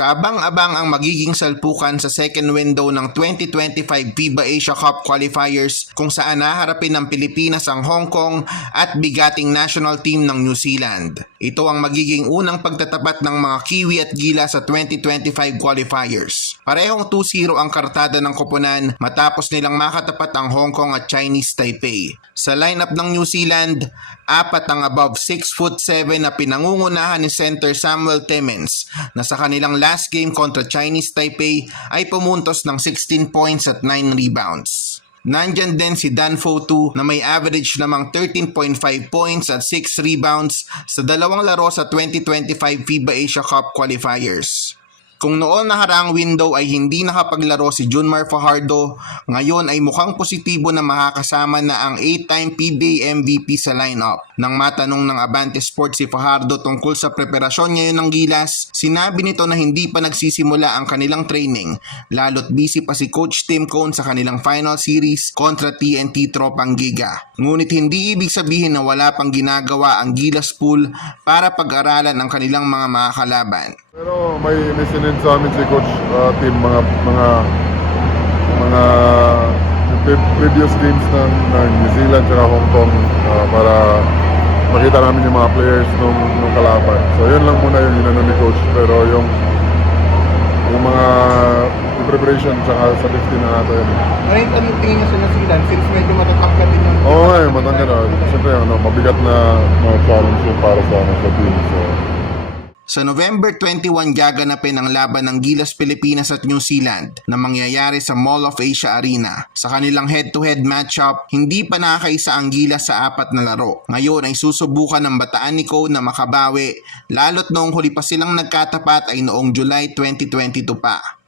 Kaabang-abang ang magiging salpukan sa second window ng 2025 FIBA Asia Cup qualifiers kung saan naharapin ng Pilipinas ang Hong Kong at bigating national team ng New Zealand. Ito ang magiging unang pagtatapat ng mga Kiwi at Gila sa 2025 qualifiers. Parehong 2-0 ang kartada ng koponan matapos nilang makatapat ang Hong Kong at Chinese Taipei. Sa lineup ng New Zealand, apat ang above 6 foot 7 na pinangungunahan ni center Samuel Temens na sa kanilang last game kontra Chinese Taipei ay pumuntos ng 16 points at 9 rebounds. Nandyan din si Dan Fotu na may average namang 13.5 points at 6 rebounds sa dalawang laro sa 2025 FIBA Asia Cup qualifiers. Kung noon nakaraang window ay hindi nakapaglaro si Junmar Fajardo, ngayon ay mukhang positibo na makakasama na ang 8-time PBA MVP sa lineup. Nang matanong ng Abante Sports si Fajardo tungkol sa preparasyon ngayon ng Gilas, sinabi nito na hindi pa nagsisimula ang kanilang training, lalo't busy pa si Coach Tim Cone sa kanilang final series kontra TNT Tropang Giga. Ngunit hindi ibig sabihin na wala pang ginagawa ang Gilas Pool para pag-aralan ang kanilang mga makakalaban. Pero may, may sinend sa amin si Coach uh, Team, mga mga mga pre- previous games ng, ng New Zealand at Hong Kong uh, para makita namin yung mga players nung, nung kalaban. So yun lang muna yung inano ni Coach. Pero yung yung mga yung preparation sa, sa 15 na natin. Ngayon, anong tingin niya sa New Zealand since medyo matatangkad din yung... Oo nga, eh, matangka na. Siyempre, ano, mabigat na, na challenge yun para sa, ano, sa team. So, Sa November 21 gaganapin ang laban ng Gilas Pilipinas at New Zealand na mangyayari sa Mall of Asia Arena. Sa kanilang head-to-head matchup, hindi pa nakakaisa ang Gilas sa apat na laro. Ngayon ay susubukan ng Bataan ni Cone na makabawi, lalo't noong huli pa silang nagkatapat ay noong July 2022 pa.